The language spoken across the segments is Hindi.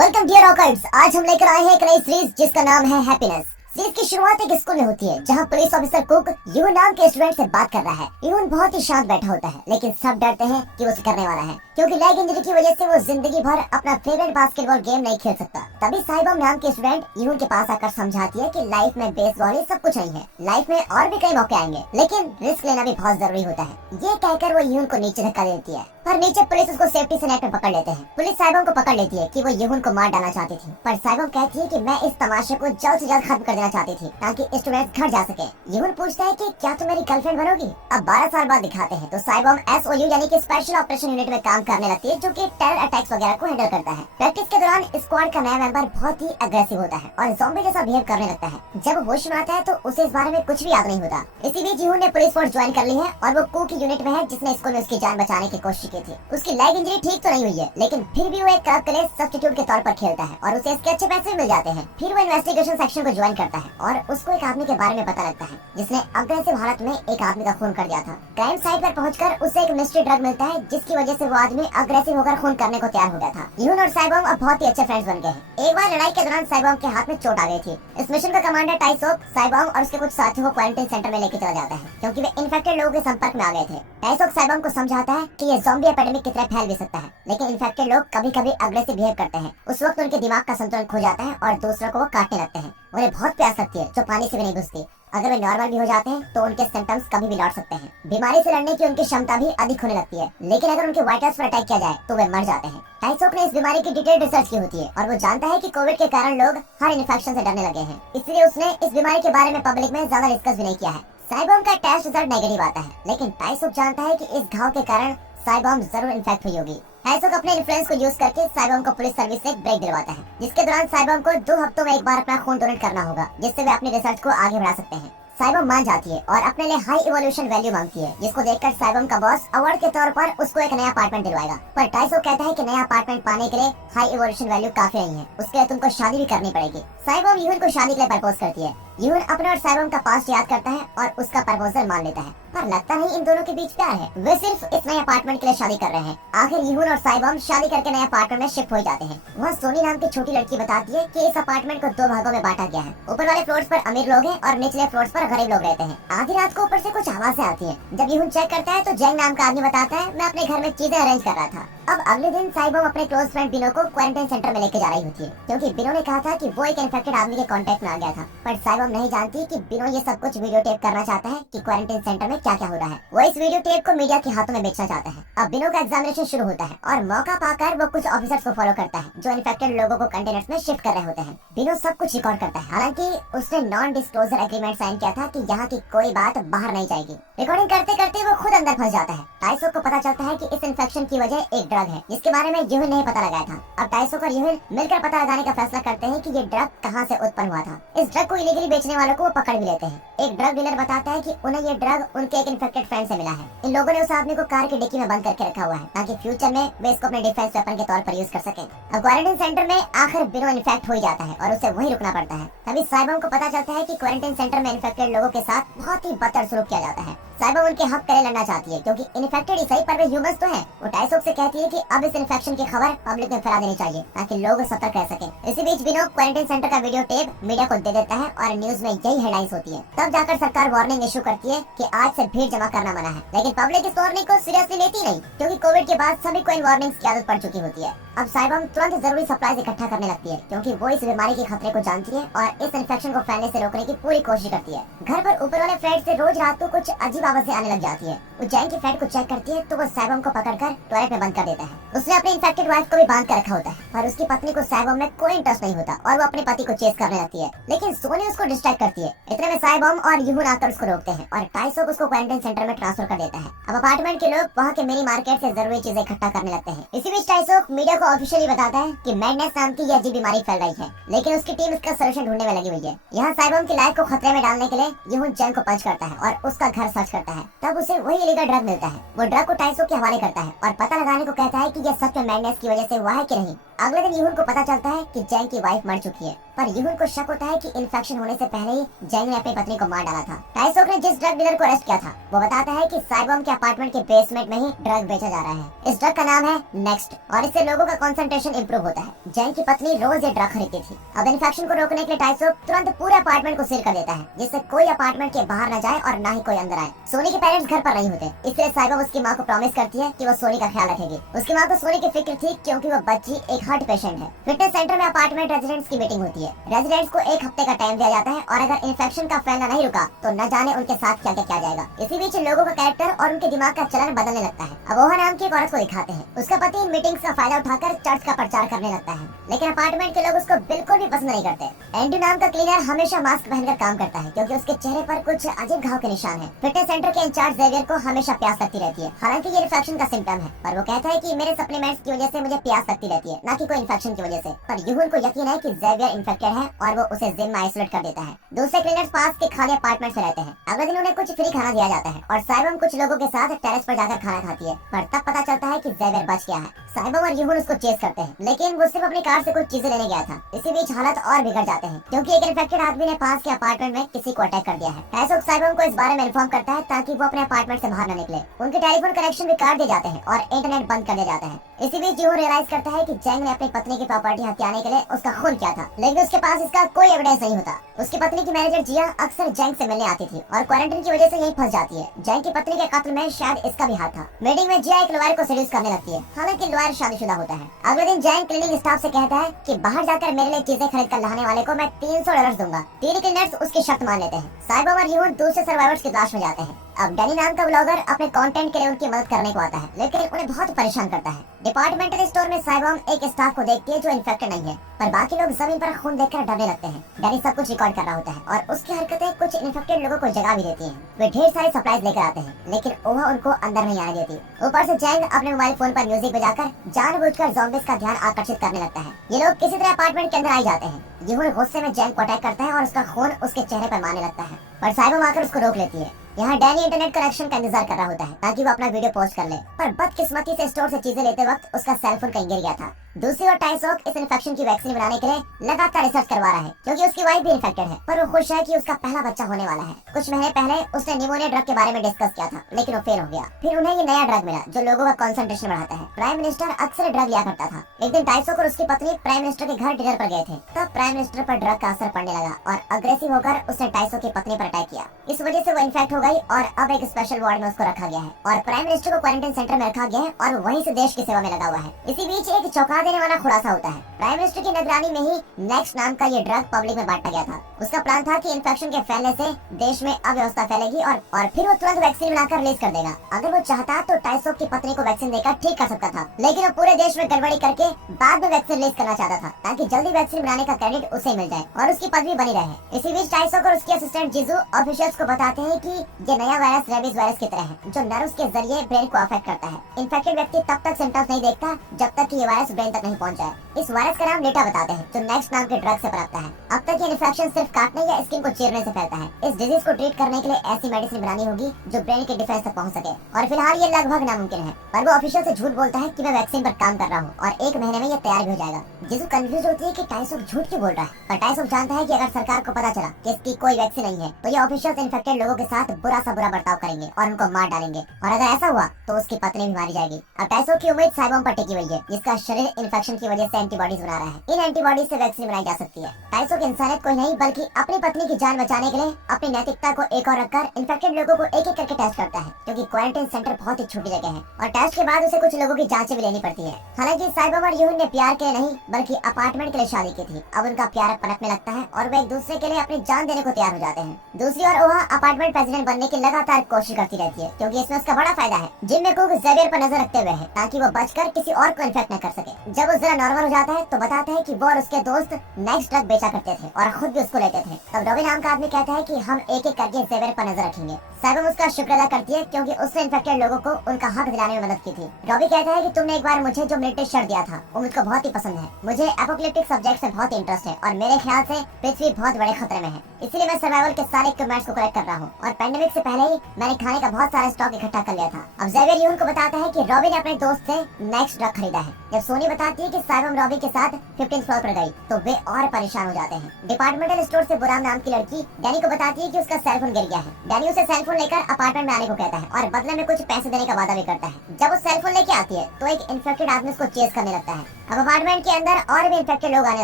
Welcome dear rockers. आज हम लेकर आए हैं एक नई सीरीज जिसका नाम है हैप्पीनेस। सीरीज की शुरुआत एक स्कूल में होती है जहां पुलिस ऑफिसर कुक यून नाम के स्टूडेंट से बात कर रहा है। यून बहुत ही शांत बैठा होता है, लेकिन सब डरते हैं कि वो उसे करने वाला है, क्योंकि लेग इंजरी की वजह से वो जिंदगी भर अपना फेवरेट बास्केटबॉल गेम नहीं खेल सकता। तभी साइबम नाम के स्टूडेंट यून के पास आकर समझाती है कि लाइफ में बेसबॉल ही सब कुछ नहीं है, लाइफ में और भी कई मौके आएंगे, लेकिन रिस्क लेना भी बहुत जरूरी होता है। ये कहकर वो यून को नीचे धक्का देती है, पर नीचे पुलिस उसको सेफ्टी से नेट में पकड़ लेते हैं। पुलिस साइबम को पकड़ लेती है कि वो यून को मार डालना चाहती थी, पर साइबम कहती है कि मैं इस तमाशे को जल्द से जल्द खत्म कर देना चाहती थी ताकि स्टूडेंट्स घर जा सके। यून पूछता है कि क्या तुम मेरी गर्लफ्रेंड बनोगी। अब 12 साल बाद दिखाते हैं तो साइबम SOU यानी कि स्पेशल ऑपरेशन यूनिट में काम करने लगती है, जो कि टेरर अटैक्स वगैरह को हैंडल करता है। प्रैक्टिस के दौरान स्क्वाड का नया मेंबर बहुत ही अग्रेसिव होता है और ज़ॉम्बी जैसा बिहेव करने लगता है। जब होश में आता है तो उसे इस बारे में कुछ भी याद नहीं होता। इसी बीच यून ने पुलिस फोर्स ज्वाइन कर ली है और वो कू की यूनिट में है जिसने स्कूल में उसकी जान बचाने की कोशिश की थी। उसकी लेग इंजरी ठीक तो नहीं हुई है, लेकिन फिर भी वो एक क्लब के लिए सब्स्टिट्यूट के तौर पर खेलता है और उसे इसके अच्छे पैसे भी मिल जाते हैं। फिर वो इन्वेस्टिगेशन सेक्शन को ज्वाइन करता है और उसको एक आदमी के बारे में पता लगता है जिसने अग्रेसिव हालत में एक आदमी का खून कर दिया था। क्राइम साइट पर पहुंचकर उसे एक मिस्ट्री ड्रग मिलता है जिसकी वजह से वो आदमी अग्रेसिव होकर खून करने को तैयार हो गया था। यून और साइबम अब बहुत ही अच्छे फ्रेंड्स बन गए हैं। एक बार लड़ाई के दौरान साइबम के हाथ में चोट आ गई थी। इस मिशन का कमांडर टाइसोक साइबम और उसके कुछ साथियों को क्वारंटाइन सेंटर में लेकर चला जाता है, क्योंकि वे इन्फेक्टेड लोगों के संपर्क में आ गए थे। टाइसोक साइबम को समझाता है कि ये ज़ॉम्बी एपिडेमिक की तरह फैल भी सकता है, लेकिन इन्फेक्टेड लोग कभी कभी अग्रेसिव बिहेव करते हैं। उस वक्त उनके दिमाग का संतुलन खो जाता है और दूसरों को वो काटने लगते हैं। उन्हें बहुत प्यास लगती है जो पानी से भी नहीं बुझती। अगर वे नॉर्मल भी हो जाते हैं तो उनके सिम्टम्स कभी भी लौट सकते हैं। बीमारी से लड़ने की उनकी क्षमता भी अधिक होने लगती है, लेकिन अगर उनके वाइटल्स पर अटैक किया जाए तो वे मर जाते हैं। टाइसोक ने इस बीमारी की डिटेल रिसर्च की होती है और वो जानता है कि कोविड के कारण लोग हर इन्फेक्शन से डरने लगे हैं, इसलिए उसने इस बीमारी के बारे में पब्लिक में ज्यादा डिस्कस भी नहीं किया है। साइबम का टेस्ट रिजल्ट नेगेटिव आता है, लेकिन टाइसोक जानता है कि इस घाव के कारण साइबम जरूर इन्फेक्ट हुई होगी। टाइसोक अपने इन्फ्लुएंस को यूज करके साइबम को पुलिस सर्विस से एक ब्रेक दिलवाता है, जिसके दौरान साइबम को 2 हफ्तों में एक बार अपना खून डोनेट करना होगा, जिससे वे अपनी रिसर्च को आगे बढ़ा सकते हैं। साइबम मान जाती है और अपने लिए हाई इवोल्यूशन वैल्यू मांगती है, जिसको देखकर साइबम का बॉस अवार्ड के तौर पर उसको एक नया अपार्टमेंट दिलवाएगा। पर टाइसोक कहता है कि नया अपार्टमेंट पाने के लिए हाई इवोल्यूशन वैल्यू काफी नहीं है, उसके लिए तुमको शादी भी करनी पड़ेगी। साइबम यून को शादी के लिए प्रपोज करती है। यून अपने और साइबम का पास्ट याद करता है और उसका प्रपोजल मान लेता है, पर लगता नहीं इन दोनों के बीच प्यार है। वे सिर्फ इस नए अपार्टमेंट के लिए शादी कर रहे हैं। आखिर यून और साइबम शादी करके नए अपार्टमेंट में शिफ्ट हो जाते हैं। वहाँ सोनी नाम की छोटी लड़की बताती है कि इस अपार्टमेंट को 2 भागों में बांटा गया है। ऊपर वाले फ्लोर्स पर अमीर लोग हैं और निचले फ्लोर्स पर गरीब लोग रहते हैं। आधी रात को ऊपर से कुछ आवाजें आती है। जब यून चेक करता है तो जैंग नाम का आदमी बताता है, मैं अपने घर में चीजें अरेंज कर रहा था। अब अगले दिन साइबम अपने क्लोज फ्रेंड बिनो को क्वारंटाइन सेंटर में लेके जा रही होती है, क्योंकि बिनो ने कहा था कि वो एक इन्फेक्टेड आदमी के कांटेक्ट में आ गया था। पर साइबम नहीं जानती कि बिनो ये सब कुछ वीडियो टेप करना चाहता है कि क्वारंटाइन सेंटर में क्या क्या हो रहा है। वो इस वीडियो टेप को मीडिया के हाथों में बेचना चाहता है। अब बिनो का एग्जामिनेशन शुरू होता है और मौका पाकर वो कुछ ऑफिसर्स को फॉलो करता है जो इन्फेक्टेड लोगों को कंटेनर्स में शिफ्ट कर रहे होते हैं। बिनो सब कुछ रिकॉर्ड करता है, हालांकि उसने नॉन डिस्क्लोजर एग्रीमेंट साइन किया था कि यहाँ की कोई बात बाहर नहीं जाएगी। रिकॉर्डिंग करते करते वो खुद अंदर फंस जाता है। टाइसोक को पता चलता है कि इस इन्फेक्शन की वजह एक ड्रग है जिसके बारे में यून ने पता लगाया था। अब टाइसोक और यून मिलकर पता लगाने का फैसला करते हैं कि ये ड्रग कहाँ से उत्पन्न हुआ था। इस ड्रग को इलीगली बेचने वालों को वो पकड़ भी लेते हैं। एक ड्रग डीलर बताता है कि उन्हें ये ड्रग उनके एक इन्फेक्टेड फ्रेंड से मिला है। इन लोगों ने उस आदमी को कार की डिक्की में बंद करके रखा हुआ है ताकि फ्यूचर में वे इसको अपने डिफेंस वेपन के तौर पर यूज कर सके। अब क्वारंटाइन सेंटर में आखिर बिनो इन्फेक्ट हो ही जाता है और उसे वहीं रुकना पड़ता है। तभी साइबम को पता चलता है कि क्वारंटाइन सेंटर में इन्फेक्टेड लोगों के साथ बहुत ही बदतर सलूक किया जाता है। साइबम उनके हक के लिए लड़ना चाहती है, क्योंकि इन्फेक्टेड ही सही पर वे ह्यूमंस तो हैं। वो टाइसोक से कहती है कि अब इस इन्फेक्शन की खबर पब्लिक में फैला देनी चाहिए ताकि लोग सतर्क रह सके। इसी बीच बिनो क्वारंटाइन सेंटर का वीडियो टेप मीडिया को दे देता है और न्यूज में यही हेडलाइंस होती है। तब जाकर सरकार वार्निंग इशू करती है कि आज से भीड़ जमा करना मना है, लेकिन पब्लिक इस वार्निंग को सीरियसली लेती नहीं, क्योंकि कोविड के बाद सभी को इन वार्निंग्स की आदत पड़ चुकी होती है। अब साइबम तुरंत जरूरी सप्लाईज इकट्ठा करने लगती है, क्योंकि वो इस बीमारी के खतरे को जानती है और इस इन्फेक्शन को फैलने से रोकने की पूरी कोशिश करती है। घर पर ऊपर वाले फ्लैट से रोज रात को कुछ अजीब आवाजें आने लग जाती है। वो जैंग की फ्लैट को चेक करती है तो वो साइबम को पकड़कर टॉयलेट में बंद कर देता है। उसने अपनी इन्फेक्टेड वाइफ को भी बांध कर रखा होता है, पर उसकी पत्नी को साइबम में कोई इंटरेस्ट नहीं होता और वो अपने पति को चेस करने लगती है, लेकिन सोनी उसको डिस्ट्रैक्ट करती है। इतने में साइबम और यून आकर उसको रोकते हैं और टाइसोक उसको क्वारंटाइन सेंटर में ट्रांसफर कर देता है। अब अपार्टमेंट के लोग वहाँ के मिनी मार्केट से जरूरी चीजें इकट्ठा करने लगते हैं। इसी बीच टाइसोक मीडिया को ऑफिशियली बताता है कि मैडनेस नाम की ये अजीब बीमारी फैल रही है, लेकिन उसकी टीम इसका सोल्यूशन ढूंढने में लगी हुई है। यहाँ साइबम की लाइफ को खतरे में डालने के लिए यून जैंग को पंच करता है और उसका घर सर्च करता है। तब उसे वही इलीगल ड्रग मिलता है। वो ड्रग को टाइसोक के हवाले करता है और पता लगाने को कहता है कि यह सच में मैडनेस की वजह से हुआ है कि नहीं। अगले दिन यून को पता चलता है कि जैंग की वाइफ मर चुकी है पर यूहन को शक होता है कि इन्फेक्शन होने से पहले ही जैंग ने अपनी पत्नी को मार डाला था। टाइसोक ने जिस ड्रग डीलर को अरेस्ट किया था वो बताता है कि साइबॉम के अपार्टमेंट के बेसमेंट में ही ड्रग बेचा जा रहा है। इस ड्रग का नाम है नेक्स्ट और इससे लोगों का कंसंट्रेशन इंप्रूव होता है। जैंग की पत्नी रोज ये ड्रग खरीदती थी। अब इन्फेक्शन को रोकने के लिए टाइसोक तुरंत पूरे अपार्टमेंट को सील कर देता है, जिससे कोई अपार्टमेंट के बाहर न जाए और न ही कोई अंदर आए। सोनी के पेरेंट्स घर पर नहीं होते, इसलिए साइबॉम उसकी माँ को प्रॉमिस करती है कि वो सोनी का ख्याल रखेगी। उसकी माँ को सोनी की फिक्र थी क्योंकि वो बच्ची एक हार्ट पेशेंट है। फिटनेस सेंटर में अपार्टमेंट रेजिडेंट्स की मीटिंग होती है। रेजिडेंट्स को 1 हफ्ते का टाइम दिया जाता है और अगर इन्फेक्शन का फैलना नहीं रुका तो न जाने उनके साथ क्या क्या किया जाएगा। इसी बीच लोगों का कैरेक्टर और उनके दिमाग का चलन बदलने लगता है। अब ओहा नाम की एक औरत को दिखाते हैं। उसका पति इन मीटिंग्स का फायदा उठाकर चर्च का प्रचार करने लगता है, लेकिन अपार्टमेंट के लोग उसको बिल्कुल भी पसंद नहीं करते। एंड्रू नाम का क्लीनर हमेशा मास्क पहनकर काम करता है क्योंकि उसके चेहरे पर कुछ अजीब घाव के निशान है। फिटनेस सेंटर के इंचार्ज जेवियर को हमेशा प्यास लगती रहती है। हालांकि ये इन्फेक्शन का सिम्टम है, पर वो कहता है कि मेरे सप्लीमेंट्स की वजह से मुझे प्यास लगती रहती है, न कि कोई इन्फेक्शन की वजह से। पर यूहन को यकीन है कि जेवियर इन्फेक्टेड है और वो उसे जिम में आइसोलेट कर देता है। दूसरे क्लीनर्स पास के खाली अपार्टमेंट से रहते हैं। अगले दिन उन्हें कुछ फ्री खाना दिया जाता है और साइबम कुछ लोगों के साथ टेरेस पर जाकर खाना खाती है, पर तब पता चलता है कि जेवियर बच गया है। साइबम और यूहन उसको चेस करते हैं, लेकिन वो सिर्फ अपनी कार से कुछ चीजें लेने गया था। इसी बीच हालत और बिगड़ जाते हैं क्योंकि एक इन्फेक्टेड आदमी ने पास के अपार्टमेंट में किसी को अटैक कर दिया है। टाइसोक साइबम को इस बारे में इन्फॉर्म करता है ताकि वो अपने अपार्टमेंट से बाहर न निकले। उनके टेलीफोन कनेक्शन भी काट दिए जाते हैं और इंटरनेट बंद कर दिया जाता है। इसी बीच यूहन रियलाइज करता है कि जैंग ने अपनी पत्नी की प्रॉपर्टी हथियाने के लिए उसका खून किया था, लेकिन उसके पास इसका कोई एविडेंस नहीं होता। उसकी पत्नी की मैनेजर जिया अक्सर जैंग से मिलने आती थी और क्वारंटाइन की वजह से यहीं फंस जाती है। जैंग की पत्नी के कत्ल में शायद इसका भी हाथ था। मीटिंग में जिया एक लॉयर को सेड्यूस करने लगती है, हालांकि लॉयर शादीशुदा होता है। अगले दिन जैंग क्लीनिंग स्टाफ से कहता है कि बाहर जाकर मेरे लिए चीजें खरीद कर लाने वाले को मैं $300 दूंगा। 3 क्लीनर्स उसकी शर्त मान लेते हैं। साइबम और यूहन दूसरे सर्वाइवर्स की तलाश में जाते हैं। अब डैनी नाम का ब्लॉगर अपने कंटेंट के लिए उनकी मदद करने को आता है, लेकिन उन्हें बहुत परेशान करता है। डिपार्टमेंटल स्टोर में साइबम एक स्टाफ को देखती है जो इन्फेक्टेड नहीं है, पर बाकी लोग जमीन पर खून देखकर डरने लगते हैं। डैनी सब कुछ रिकॉर्ड कर रहा होता है और उसकी हरकतें कुछ इन्फेक्टेड लोगों को जगा भी देती हैं। वे ढेर सारे सप्लाईज लेकर आते हैं, लेकिन ओहा उनको अंदर नहीं आने देती। ऊपर से जैंग अपने मोबाइल फोन पर म्यूजिक बजाकर जानबूझकर ज़ॉम्बीज़ का ध्यान आकर्षित करने लगता है। ये लोग किसी तरह अपार्टमेंट के अंदर आ जाते हैं। यूहन गुस्से में जैंग को अटैक करता है और उसका खून उसके चेहरे पर मारने लगता है, पर साइबम आकर उसको रोक लेती है। यहाँ डैनी इंटरनेट कनेक्शन का इंतजार कर रहा होता है ताकि वो अपना वीडियो पोस्ट कर ले, पर बदकिस्मती से स्टोर से चीजें लेते वक्त उसका सेलफोन कहीं गिर गया था। दूसरी ओर टाइसोक इस इन्फेक्शन की वैक्सीन बनाने के लिए लगातार रिसर्च करवा रहा है क्योंकि उसकी वाइफ भी इन्फेक्टेड है, पर वो खुश है कि उसका पहला बच्चा होने वाला है। कुछ महीने पहले उसने निमोनिया ड्रग के बारे में डिस्कस किया था, लेकिन वो फेल हो गया। फिर उन्हें ये नया ड्रग मिला जो लोगों का कंसंट्रेशन बढ़ाता है। प्राइम मिनिस्टर अक्सर ड्रग लिया करता था। एक दिन टाइसोक और उसकी पत्नी प्राइम मिनिस्टर के घर डिनर पर गए थे। तब प्राइम मिनिस्टर पर ड्रग का असर पड़ने लगा और अग्रेसिव होकर उसने टाइसोक की पत्नी पर अटैक किया। इस वजह से वो इन्फेक्ट हो गई और अब एक स्पेशल वार्ड में उसको रखा गया है और प्राइम मिनिस्टर को क्वारंटाइन सेंटर में रखा गया है और वहीं से देश की सेवा में लगा हुआ है। इसी बीच एक चौंका देने वाला खुलासा होता है। प्राइम मिनिस्टर की निगरानी में ही नेक्स्ट नाम का ये ड्रग पब्लिक में बांटा गया था। उसका प्लान था कि इन्फेक्शन के फैलने से देश में अव्यवस्था फैलेगी और फिर वो तुरंत वैक्सीन बनाकर रिलीज कर देगा। अगर वो चाहता तो टाइसोक की पत्नी को वैक्सीन देकर ठीक कर सकता था, लेकिन वो पूरे देश में गड़बड़ी करके बाद में वैक्सीन रिलीज करना चाहता था ताकि जल्दी वैक्सीन बनाने का क्रेडिट उसे मिल जाए और उसकी पदवी बनी रहे। इसी बीच टाइसोक और उसकी असिस्टेंट जीजू ऑफिशियल्स को बताते हैं कि ये नया वायरस रेबीज वायरस की तरह है जो नर्व्स के जरिए ब्रेन को अफेक्ट करता है। इन्फेक्टेड व्यक्ति तब तक सिम्टम्स नहीं देखता जब तक कि ये वायरस ब्रेन तक नहीं पहुंच जाए। इस वायरस का नाम लेटा बताते हैं जो नेक्स्ट नाम के ड्रग से पनपता है। अब तक ये इन्फेक्शन सिर्फ काटने या स्किन को चीरने से फैलता है। इस डिजीज को ट्रीट करने के लिए ऐसी मेडिसिन बनानी होगी जो ब्रेन के डिफेंस तक पहुंच सके और फिलहाल ये लगभग नामुमकिन है। पर वो ऑफिशियल से झूठ बोलता है कि मैं वैक्सीन पर काम कर रहा हूँ और 1 महीने में ये तैयार भी हो जाएगा। जिसको कंफ्यूज होती है कि टाइसोक झूठ क्यों बोल रहा है, पर टाइसोक जानता है कि अगर सरकार को पता चला कि इसकी कोई वैक्सीन नहीं है तो ये ऑफिशियल इन्फेक्टेड लोगों के साथ बुरा सा बुरा बर्ताव करेंगे और उनको मार डालेंगे और अगर ऐसा हुआ तो उसकी पत्नी भी मारी जाएगी। अब टाइसोक की उम्मीद साइबम पर टिकी हुई है जिसका शरीर इन्फेक्शन की वजह से एंटीबॉडीज बना रहा है। इन एंटीबॉडीज से वैक्सीन बनाई जा सकती है। टाइसोक इंसानियत को ही नहीं बल्कि अपनी पत्नी की जान बचाने के लिए अपनी नैतिकता को एक और रखकर इन्फेक्टेड लोगों को एक एक करके टेस्ट करता है क्योंकि क्वारंटाइन सेंटर बहुत ही छोटी जगह है और टेस्ट के बाद उसे कुछ लोगों की जांचें भी लेनी पड़ती है। हालांकि साइबम और यूहन ने प्यार के लिए नहीं बल्कि अपार्टमेंट के लिए शादी की थी। अब उनका प्यार पनपने लगता है और वे एक दूसरे के लिए अपनी जान देने को तैयार हो जाते हैं। दूसरी ओर ओहा अपार्टमेंट प्रेसिडेंट बनने की लगातार कोशिश करती रहती है क्योंकि इसमें उसका बड़ा फायदा है। जिम में कुक जेवियर पर नजर रखते हुए है ताकि वो बचकर किसी और को इन्फेक्ट न कर सके। जब वो जरा नॉर्मल हो जाता है तो बताता है कि वो और उसके दोस्त नेक्स्ट ड्रग बेचा करते थे और खुद भी उसको लेते थे। तब रॉबिन नाम का आदमी कहता है कि हम एक एक करके जेवियर पर नजर रखेंगे। साइबम उसका शुक्र अदा करती है क्योंकि उसने इन्फेक्टेड लोगों को उनका हक दिलाने में मदद की थी। रॉबी कहता है कि तुमने एक बार मुझे जो मिलिट्री शर्ट दिया था वो मुझको बहुत ही पसंद है। मुझे एपोकलिप्टिक सब्जेक्ट से बहुत इंटरेस्ट है और मेरे ख्याल से पृथ्वी बहुत बड़े खतरे में है, इसीलिए मैं सर्वाइवल के सारे इक्विपमेंट्स को कलेक्ट कर रहा हूँ और पेंडेमिक से पहले ही मैंने खाने का बहुत सारा स्टॉक इकट्ठा कर लिया था। अब ज़ेवियर यून को बताता है कि रॉबी ने अपने दोस्त से नेक्स्ट ड्रग खरीदा है। जब सोनी बताती है कि साइबम रॉबी के साथ 15th फ्लोर पर गई तो वे और परेशान हो जाते हैं। डिपार्टमेंटल स्टोर से बुराम नाम की लड़की डैनी को बताती है कि उसका सेलफोन गिर गया है। डैनी उसे सेलफोन लेकर अपार्टमेंट में आने को कहता है और बदले में कुछ पैसे देने का वादा भी करता है। जब वो सेलफोन लेके आती है तो एक इन्फेक्टेड आदमी उसको चेस करने लगता है। अब अपार्टमेंट के अंदर और भी इन्फेक्टेड लोग आने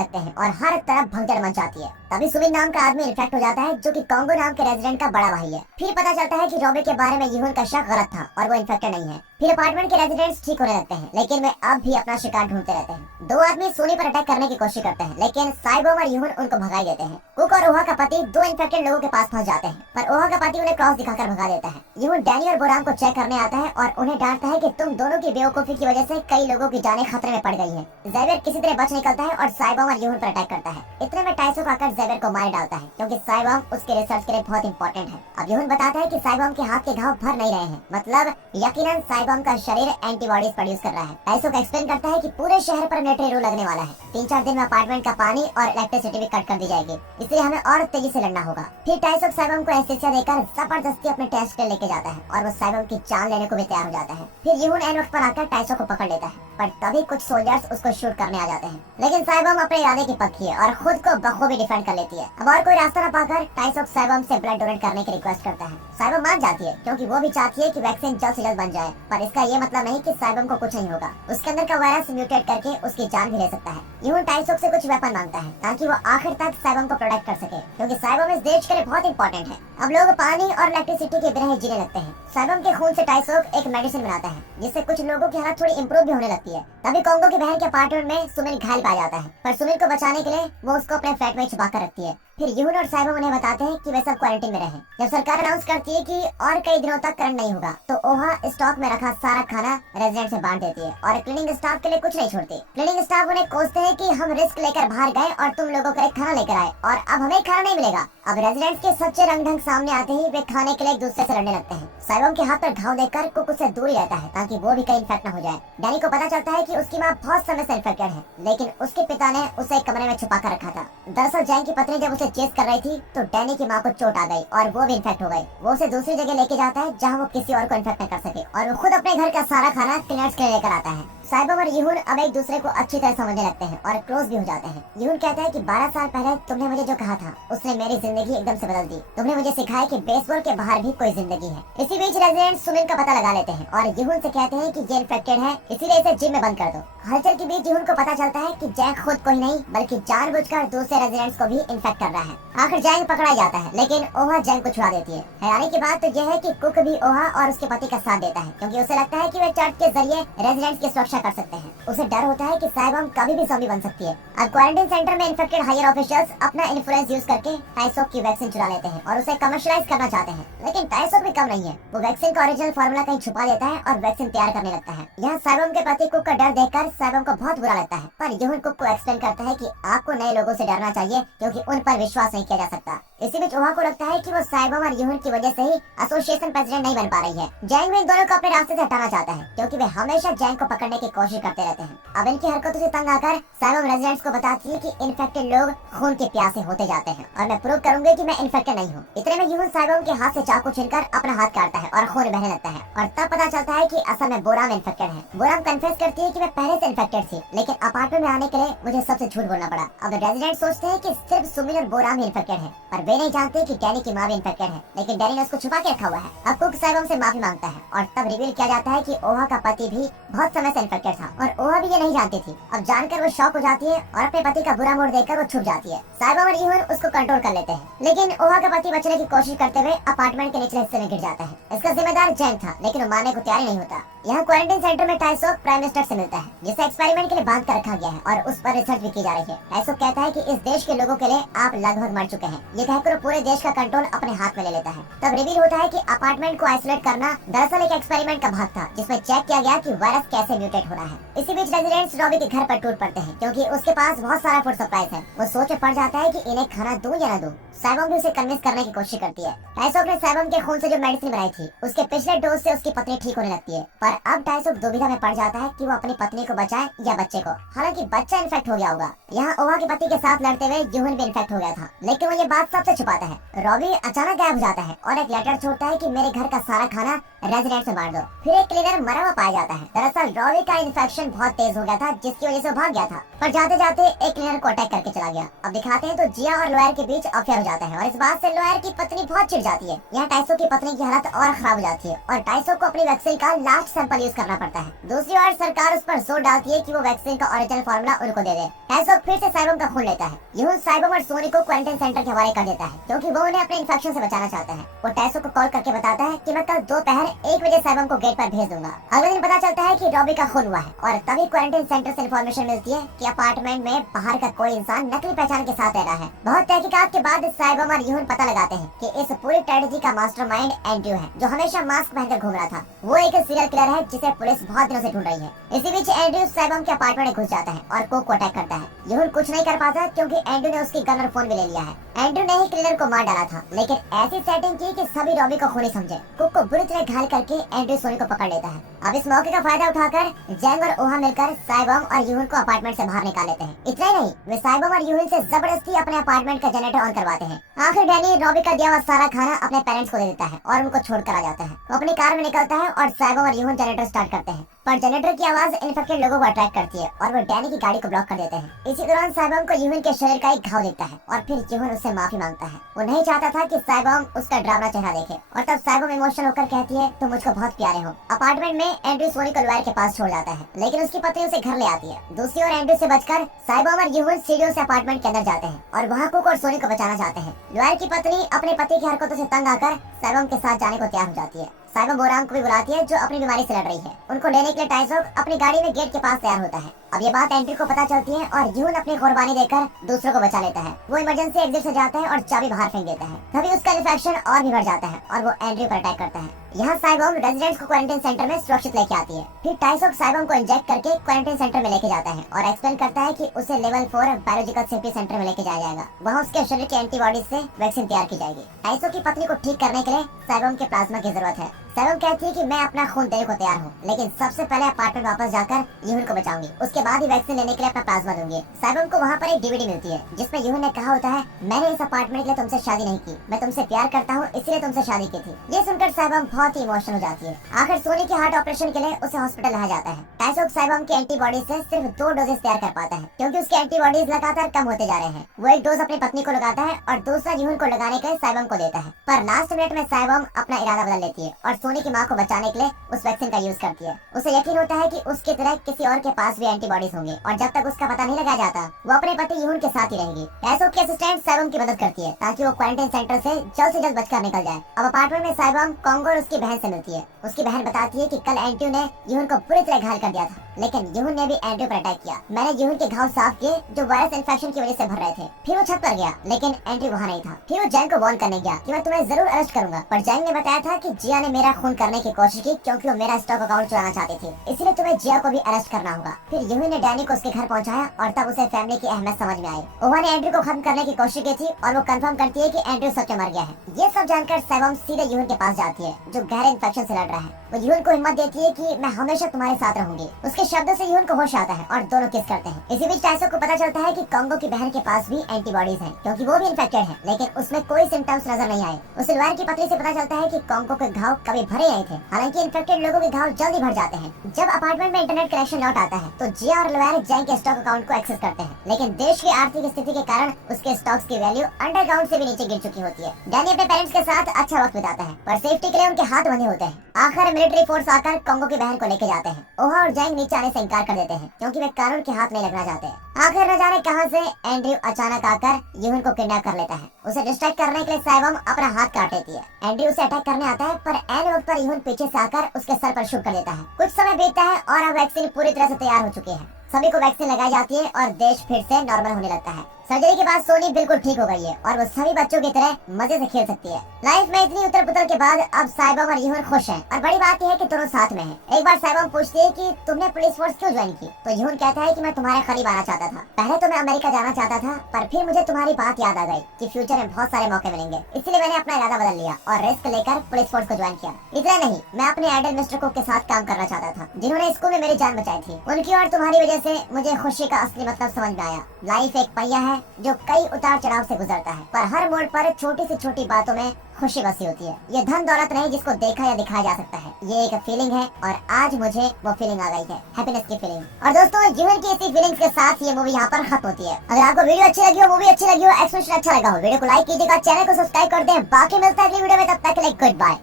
लगते हैं और हर तरफ भगदड़ मच जाती है। तभी सुमिन नाम का आदमी इन्फेक्ट हो जाता है जो कि कॉन्गो नाम के रेजिडेंट का बड़ा भाई है। फिर पता चलता है कि रॉबी के बारे में यूहन का शक गलत था और वो इन्फेक्टेड नहीं है। फिर अपार्टमेंट के रेजिडेंट्स ठीक होने लगते हैं लेकिन वे अब भी अपना शिकार ढूंढते रहते हैं। दो आदमी सोनी पर अटैक करने की कोशिश करते हैं लेकिन साइबम और यूहन उनको भगा देते हैं। कुक और ओहा का पति दो इन्फेक्टेड लोगों के पास पहुंच जाते हैं पर ओहा का पति उन्हें क्रॉस दिखाकर भगा देता है। यूहन डैनी और बोराम को चेक करने आता है और उन्हें डांटता है कि तुम दोनों की बेवकूफी की वजह से कई लोगों की जानें खतरे में पड़ गई है। ज़ेवियर किसी तरह बच निकलता है और साइबम और यूहन पर अटैक करता है। इतने में टाइसो आकर ज़ेवियर को मार डालता है क्योंकि साइबम उसके रिसर्च के लिए बहुत इंपॉर्टेंट है। अब यूहन बताता है कि साइबम के हाथ के घाव भर नहीं रहे हैं, मतलब यकीनन साइबम का शरीर एंटीबॉडीज प्रोड्यूस कर रहा है। टाइसो का एक्सप्लेन करता है कि पूरे शहर पर मिलिट्री रूल लगने वाला है। 3-4 दिन में अपार्टमेंट का पानी और इलेक्ट्रिसिटी भी कट कर दी जाएगी, इसलिए हमें और तेजी से लड़ना होगा। फिर टाइसो साइबम को एनेस्थीसिया देकर जबरदस्ती अपने टेस्ट के लिए लेके जाता है और वो साइबम की जान लेने को भी तैयार हो जाता है। फिर यूहन एन वक्त पर आकर टाइसो को पकड़ लेता है पर तभी कुछ सोल्जर्स उसको शूट करने आ जाते हैं लेकिन साइबम अपने इरादे की पक्की है और खुद को बखूबी डिफेंड कर लेती है। अब और कोई रास्ता न पाकर टाइसो साइबम से ब्लड डोनेट करने की रिक्वेस्ट करता है। साइबम मान जाती है क्योंकि वो भी चाहती है कि वैक्सीन जल्द से जल्द बन जाए, पर इसका ये मतलब नहीं कि साइबम को कुछ नहीं होगा। उसके अंदर का वायरस म्यूटेट करके उसकी जान भी ले सकता है। यूहन टाइसो से कुछ वेपन मांगता है ताकि वो आखिर तक साइबम को प्रोटेक्ट कर सके क्योंकि साइबम इस देश के लिए बहुत इंपॉर्टेंट है। अब लोग पानी और इलेक्ट्रिसिटी के बिना ही जीने लगते हैं। साइबम के खून से टाइसो एक मेडिसिन बनाता है जिससे कुछ लोगों की हालत थोड़ी इंप्रूव भी होने लगती है। तभी कॉन्गो की बहन के अपार्टमेंट में सुमिन घायल पाया जाता है पर सुमिन को बचाने के लिए वो उसको अपने फ्लैट में छुपा कर रखती है। फिर यूहन और साइबम उन्हें बताते हैं कि वे सब क्वारंटाइन में रहें। जब सरकार अनाउंस करती है कि और कई दिनों तक करंट नहीं होगा तो ओहा स्टॉक में रखा सारा खाना रेजिडेंट से बांट देती है और क्लीनिंग स्टाफ के लिए कुछ नहीं छोड़ती। क्लीनिंग स्टाफ उन्हें कोसते हैं कि हम रिस्क लेकर बाहर गए और तुम लोगों के लिए खाना लेकर आए और अब हमें खाना नहीं मिलेगा। अब रेजिडेंट्स के सच्चे रंग ढंग सामने आते ही वे खाने के लिए एक दूसरे से लड़ने लगते हैं। साइबम के हाथ पर घाव देखकर कुक उससे दूर ही रहता है ताकि वो भी कहीं इन्फेक्ट न हो जाए। डैनी को पता चलता है कि उसकी माँ बहुत समय से इन्फेक्टेड है लेकिन उसके पिता ने उसे एक कमरे में छुपा कर रखा था। दरअसल जैंग की पत्नी जब उसे चेस कर रही थी तो डैनी की माँ को चोट आ गई और वो भी इन्फेक्ट हो गई। वो उसे दूसरी जगह लेके जाता है जहाँ वो किसी और को इन्फेक्ट न कर सके और वो खुद अपने घर का सारा खाना क्लीनर्स के लिए लेकर आता है। साइबम और यूहन अब एक दूसरे को अच्छी तरह समझने लगते हैं और क्लोज भी हो जाते हैं। यूहन कहता है कि 12 साल पहले तुमने मुझे जो कहा था उसने मेरी जिंदगी एकदम से बदल दी। तुमने मुझे सिखाया कि बेसबॉल के बाहर भी कोई जिंदगी है। इसी बीच रेजिडेंट सुमिन का पता लगा लेते हैं और यूहन से कहते हैं कि ये इन्फेक्टेड है इसीलिए इसे जिम में बंद कर दो। हलचल के बीच यूहन को पता चलता है कि जैक खुद को ही नहीं बल्कि जानबूझकर दूसरे रेजिडेंट्स को भी इन्फेक्ट कर रहा है। आखिर जैंग पकड़ा जाता है लेकिन ओहा जैंग को छुड़ा देती है। हैरानी की बात तो यह है कि कुक भी ओहा और उसके पति का साथ देता है क्योंकि उसे लगता है कि वे चर्च के जरिए रेजिडेंट्स की सुरक्षा कर सकते हैं। उसे डर होता है कि साइबम कभी भी ज़ॉम्बी बन सकती है। अब क्वारंटाइन सेंटर में इन्फेक्टेड हायर ऑफिशियल्स अपना इन्फ्लुएंस यूज करके टाइसोक की वैक्सीन चुरा लेते हैं और उसे कमर्शियलाइज करना चाहते हैं लेकिन टाइसोक भी कम नहीं है। वो वैक्सीन का ओरिजिनल फार्मूला कहीं छुपा देता है और वैक्सीन तैयार करने लगता है। यहाँ साइबम के पति कुक का डर देखकर साइबम को बहुत बुरा लगता है पर यूहन कुक को एक्सप्लेन करता है कि आपको नए लोगों से डरना चाहिए क्योंकि उन पर विश्वास नहीं किया जा सकता। इसी बीच ओहा को लगता है कि वो साइबम और यूहन की वजह से ही एसोसिएशन प्रेसिडेंट नहीं बन पा रही है। जैंग भी इन दोनों को अपने रास्ते से हटाना चाहता है क्योंकि वे हमेशा जैंग को पकड़ने की कोशिश करते रहते हैं। अब इनकी हरकतों से तंग आकर साइबम रेजिडेंट्स को बताती है कि इन्फेक्टेड लोग खून के प्यासे होते जाते हैं और मैं प्रूव करूंगी कि मैं इन्फेक्टेड नहीं हूँ। इतने में यूहन साइबम के हाथ से चाकू छीनकर अपना हाथ काटता है और खून बहने लगता है और तब पता चलता है कि असल में बोराम इन्फेक्टेड है। बोराम कन्फेस करती है कि मैं पहले से इन्फेक्टेड थी लेकिन अपार्टमेंट में आने के लिए मुझे सबसे झूठ बोलना पड़ा। अब रेजिडेंट सोचते हैं कि सिर्फ सुमिन और बोराम ही इन्फेक्टेड है पर वे नहीं जानते कि डैनी की माँ भी इन्फेक्टेड है लेकिन डैनी ने उसको छुपा के रखा हुआ है। अब कुक साइबम से माफी मांगता है और तब रिवील किया जाता है कि ओहा का पति भी बहुत समय से इन्फेक्टेड था और ओहा भी ये नहीं जानती थी। अब जानकर वो शॉक हो जाती है और अपने पति का बुरा मूड देखकर वो छुप जाती है। साइबम और यूहन उसको कंट्रोल कर लेते हैं लेकिन ओहा का पति बचने की कोशिश करते हुए अपार्टमेंट के निचले हिस्से में गिर जाता है। इसका जिम्मेदार जैंग था लेकिन वो मानने को तैयार नहीं होता। यहाँ क्वारंटाइन सेंटर में टाइसोक प्राइम मिनिस्टर से मिलता है जिसे एक्सपेरिमेंट के लिए बांध कर रखा गया है और उस पर रिसर्च भी की जा रही है। टाइसोक कहता है कि इस देश के लोगों के लिए आप लगभग मर मर चुके हैं। ये कहकर वो पूरे देश का कंट्रोल अपने हाथ में ले लेता है। तब रिवील होता है कि अपार्टमेंट को आइसोलेट करना दरअसल एक एक्सपेरिमेंट का भाग था, जिसमें चेक किया गया कि वायरस कैसे म्यूटेट हो रहा है। इसी बीच रेजिडेंट्स रॉबी के घर पर टूट पड़ते हैं, क्योंकि उसके पास बहुत सारा फूड सप्लाईज है। वो सोच में पड़ जाता है कि इन्हें खाना दूं या न दूं। साइबॉम भी उसे कन्विंस करने की कोशिश करती है। टाइसॉक ने साइबॉम के खून से जो मेडिसिन बनाई थी, उसके पिछले डोज से उसकी पत्नी ठीक होने लगती है। पर अब टाइसॉक दुविधा में पड़ जाता है कि वो अपनी पत्नी को बचाए या बच्चे को। हालांकि बच्चा इन्फेक्ट हो गया होगा। यहाँ ओहा के पति के साथ लड़ते हुए यूहन भी इन्फेक्ट हो गया था, लेकिन वो ये बात सबसे छुपाता है। रॉबी अचानक गायब हो जाता है और एक लेटर छोड़ता है कि मेरे घर का सारा खाना रेजिडेंट्स में बांट दो। फिर एक क्लीनर मरा हुआ पाया जाता है। दरअसल रॉबी का इन्फेक्शन बहुत तेज हो गया था, जिसकी वजह से वो भाग गया था, पर जाते जाते एक क्लीनर को अटैक करके चला गया। अब दिखाते हैं तो जिया और लोयर के बीच अफेयर हो जाता है और इस बात से लोयर की पत्नी बहुत चिढ़ जाती है। यहाँ टाइसो की पत्नी की हालत और खराब हो जाती है और टाइसो को अपनी वैक्सीन का लास्ट सैंपल यूज करना पड़ता है। दूसरी ओर सरकार उस पर जोर डालती है कि वो वैक्सीन का ओरिजिनल फार्मूला उनको दे दे। टाइसो फिर से साइबम का खून लेता है। यून साइबम और सोनी को क्वारंटाइन सेंटर के हवाले कर देता है, क्योंकि वो उन्हें अपने इन्फेक्शन से बचाना चाहता है। वो टाइसो को कॉल करके बताता है कि मैं कल दोपहर 1 बजे साइबम को गेट पर भेज दूंगा। अगले दिन पता चलता है कि रॉबी का खून हुआ है और तभी क्वारंटाइन सेंटर से इन्फॉर्मेशन मिलती है कि अपार्टमेंट में बाहर का कोई इंसान नकली पहचान के साथ रह रहा है। बहुत तहकीकात के बाद साइबम और यून पता लगाते हैं कि इस पूरी ट्रेजेडी का मास्टरमाइंड एंड्रयू है, जो हमेशा मास्क पहनकर घूम रहा था। वो एक सीरियल किलर है जिसे पुलिस बहुत दिनों से ढूंढ रही है। इसी बीच एंड्रयू साइबम के अपार्टमेंट में घुस जाता है और कोक को अटैक करता है। यून कुछ नहीं कर पाता क्योंकि एंड्रयू ने उसकी गन और फोन भी ले लिया है। एंड्रयू ने ही क्लीनर को मार डाला था, लेकिन ऐसी सेटिंग की कि सभी रॉबी को खूनी समझे। कुक को बुरी तरह घायल करके एंड्रयू सोनी को पकड़ लेता है। अब इस मौके का फायदा उठाकर जैंग और ओहा मिलकर साइबम और यूहन को अपार्टमेंट से बाहर निकाल लेते हैं। इतना ही नहीं, वे साइबम और यूहन से जबरदस्ती अपने अपार्टमेंट का जनरेटर ऑन करवाते हैं। आखिर डैनी रॉबी का दिया हुआ सारा खाना अपने पेरेंट्स को दे देता है और उनको छोड़कर आ जाता है। वो अपनी कार में निकलता है और साइबम और यूहन जनरेटर स्टार्ट करते हैं, पर जनरेटर की आवाज इन्फेक्टेड लोगों को अट्रैक्ट करती है और वो डैनी की गाड़ी को ब्लॉक कर देते हैं। इसी दौरान साइबम को यूहन के शरीर का एक घाव दिखता है और फिर यूहन उससे माफी मांगता है। वो नहीं चाहता था कि साइबम उसका डरावना चेहरा देखे और तब साइबम इमोशनल होकर कहती है तुम मुझको बहुत प्यारे हो। अपार्टमेंट में एंड्रयू सोनी को लोयर के पास छोड़ जाता है, लेकिन उसकी पत्नी उसे घर ले आती है। दूसरी ओर एंड्रयू से बचकर साइबम और यूहन सीढ़ियों से अपार्टमेंट के अंदर जाते हैं और वहाँ कुक और सोनी को बचाना चाहते हैं। लोयर की पत्नी अपने पति की हरकतों से तंग आकर साइबम के साथ जाने को तैयार हो जाती है। साइबम बोरांग को भी बुलाती है, जो अपनी बीमारी से लड़ रही है। उनको लेने के लिए टाइसॉक अपनी गाड़ी में गेट के पास तैयार होता है। अब ये बात एंड्रयू को पता चलती है और यून अपनी कुर्बानी देकर दूसरों को बचा लेता है। वो इमरजेंसी एग्जिट से जाता है और चाबी बाहर फेंक देता है। तभी उसका इन्फेक्शन और भी बढ़ जाता है और वो एंड्रयू पर अटैक करता है। यहाँ साइबम रेजिडेंट्स को क्वारंटाइन सेंटर में सुरक्षित लेके आती है। फिर टाइसॉक साइबम को इंजेक्ट करके क्वारंटाइन सेंटर में लेके जाता है और एक्सप्लेन करता है कि उसे लेवल 4 बायोलॉजिकल सेफ्टी सेंटर में लेके जाया जाएगा। वहाँ उसके शरीर के एंटीबॉडीज से वैक्सीन तैयार की जाएगी। टाइसॉक की पत्नी को ठीक करने के लिए साइबम के प्लाज्मा की जरूरत है। साइबम कहती है कि मैं अपना खून देने को तैयार हूँ, लेकिन सबसे पहले अपार्टमेंट वापस जाकर यूहन को बचाऊंगी। उसके बाद ही वैक्सीन लेने के लिए अपना प्लाज्मा दूंगी। साइबम को वहाँ पर एक डीवीडी मिलती है जिसमें यूहन ने कहा होता है मैंने इस अपार्टमेंट के लिए तुमसे शादी नहीं की, मैं तुमसे प्यार करता हूँ इसलिए तुमसे शादी की थी। ये सुनकर साइबम बहुत ही इमोशनल हो जाती है। आखिर सोनी के हार्ट ऑपरेशन के लिए उसे हॉस्पिटल लाया जाता है। टाइसॉक साइबम की एंटीबॉडीज से सिर्फ 2 डोजेस तैयार कर पाता है, क्योंकि उसके एंटीबॉडीज लगातार कम होते जा रहे हैं। वो एक डोज अपनी पत्नी को लगाता है और दूसरा यूहन को लगाने के लिए साइबम को देता है। पर लास्ट मिनट में साइबम अपना इरादा बदल लेती है और सोनी की माँ को बचाने के लिए उस वैक्सीन का यूज करती है। उसे यकीन होता है कि उसकी तरह किसी और के पास भी एंटीबॉडीज होंगे और जब तक उसका पता नहीं लगाया जाता वो अपने पति यूहन के साथ ही रहेगी। टाइसॉक की असिस्टेंट साइबम की मदद करती है ताकि वो क्वारंटाइन सेंटर से जल्द बचकर निकल जाए। अब अपार्टमेंट में साइबम कॉन्गो और उसकी बहन से मिलती है। उसकी बहन बताती है कि कल एंड्रयू ने यूहन को पूरी तरह घायल कर दिया था, लेकिन यूहन ने भी एंड्रयू पर अटैक किया। मैंने यूहन के घाव साफ किए जो वायरस इन्फेक्शन की वजह से भर रहे थे। फिर वो छत पर गया, लेकिन एंड्रयू वहाँ नहीं था। फिर वो जैंग को वार्न करने गया कि मैं तुम्हें जरूर अरेस्ट करूंगा, पर जैंग ने बताया था कि जिया ने मेरा खून करने की कोशिश की क्योंकि वो मेरा स्टॉक अकाउंट चुराना चाहती थी, इसलिए तुम्हें जिया को भी अरेस्ट करना होगा। फिर यूहन ने डैनी को उसके घर पहुंचाया और तब उसे फैमिली की अहमियत समझ में आई। ओहा ने एंड्रयू को खत्म करने की कोशिश की थी और वो कंफर्म करती है कि एंड्रयू सच में मर गया है। ये सब जानकर साइबम सीधे यूहन के पास जाती है जो गहरे इन्फेक्शन से लड़ रहा है। वो यूहन को हिम्मत देती है कि मैं हमेशा तुम्हारे साथ रहूंगी। उसके शब्दों से यूहन को होश आता है और दोनों किस करते हैं। इसी बीच टाइसॉक को पता चलता है कि कॉन्गो की बहन के पास भी एंटीबॉडीज हैं, क्योंकि वो भी इन्फेक्टेड है, लेकिन उसमें कोई सिम्टम्स नजर नहीं आए। उसे लोयर की पत्नी से पता चलता है कि कॉन्गो के घाव कभी भरे नहीं थे, हालांकि इन्फेक्टेड लोगों के घाव जल्दी भर जाते हैं। जब अपार्टमेंट में इंटरनेट कनेक्शन लौट आता है तो जिया और लोयर जैंग के स्टॉक अकाउंट को एक्सेस करते हैं, लेकिन देश की आर्थिक स्थिति के कारण उसके स्टॉक्स की वैल्यू अंडरग्राउंड से भी नीचे गिर चुकी होती है। डैनी अपने पेरेंट्स के साथ अच्छा वक्त बिताता है, पर सेफ्टी के लिए उनके हाथ बंधे होते हैं। आखिर मिलिट्री फोर्स आकर कॉन्गो की बहन को लेके जाते हैं। ओहा और जैंग नीचे आने से इनकार कर देते हैं क्योंकि वे कानून के हाथ नहीं लगना चाहते। आखिर न जाने कहां से एंड्रयू अचानक आकर यूहन को किडनैप कर लेता है। उसे डिस्ट्रैक्ट करने के लिए साइबम अपना हाथ काट लेती है। एंड्रयू उसे अटैक करने आता है, पर ऐन वक्त पर यूहन पीछे से आकर उसके सर पर शूट कर देता है। कुछ समय बीतता है और अब वैक्सीन पूरी तरह से तैयार हो चुकी है। सभी को वैक्सीन लगाई जाती है और देश फिर से नॉर्मल होने लगता है। सर्जरी के बाद सोनी बिल्कुल ठीक हो गई है और वो सभी बच्चों की तरह मजे से खेल सकती है। लाइफ में इतनी उथल पुथल के बाद अब साइबम और यूहन खुश हैं और बड़ी बात यह है कि दोनों साथ में हैं। एक बार साइबम पूछती है कि तुमने पुलिस फोर्स क्यों ज्वाइन की, तो यूहन कहता है कि मैं तुम्हारे करीब आना चाहता था। पहले तो मैं अमेरिका जाना चाहता था, पर फिर मुझे तुम्हारी बात याद आ गई कि फ्यूचर में बहुत सारे मौके मिलेंगे, इसलिए मैंने अपना इरादा बदल लिया और रिस्क लेकर पुलिस फोर्स को ज्वाइन किया। इतना नहीं, मैं अपने आइडल मिस्टर कुक के साथ काम करना चाहता था, जिन्होंने स्कूल में मेरी जान बचाई थी। उनकी और तुम्हारी वजह से मुझे खुशी का असली मतलब समझ में आया। लाइफ एक पहिया है जो कई उतार चढ़ाव से गुजरता है, पर हर मोड़ पर छोटी से छोटी बातों में खुशी बसी होती है। ये धन दौलत नहीं जिसको देखा या दिखाया जा सकता है, ये एक फीलिंग है और आज मुझे वो फीलिंग आ गई है, हैप्पीनेस की फीलिंग। और दोस्तों, यूहन की इसी फीलिंग्स के साथ ये मूवी यहाँ पर खत्म होती है। अगर आपको वीडियो अच्छी लगी हो, मूवी अच्छी लगी हो, एक्सप्रेशन अच्छा लगा हो, वीडियो को लाइक कीजिएगा, चैनल को सब्सक्राइब कर दें। बाकी मिलता है अगली वीडियो में, तब तक के लिए गुड बाय।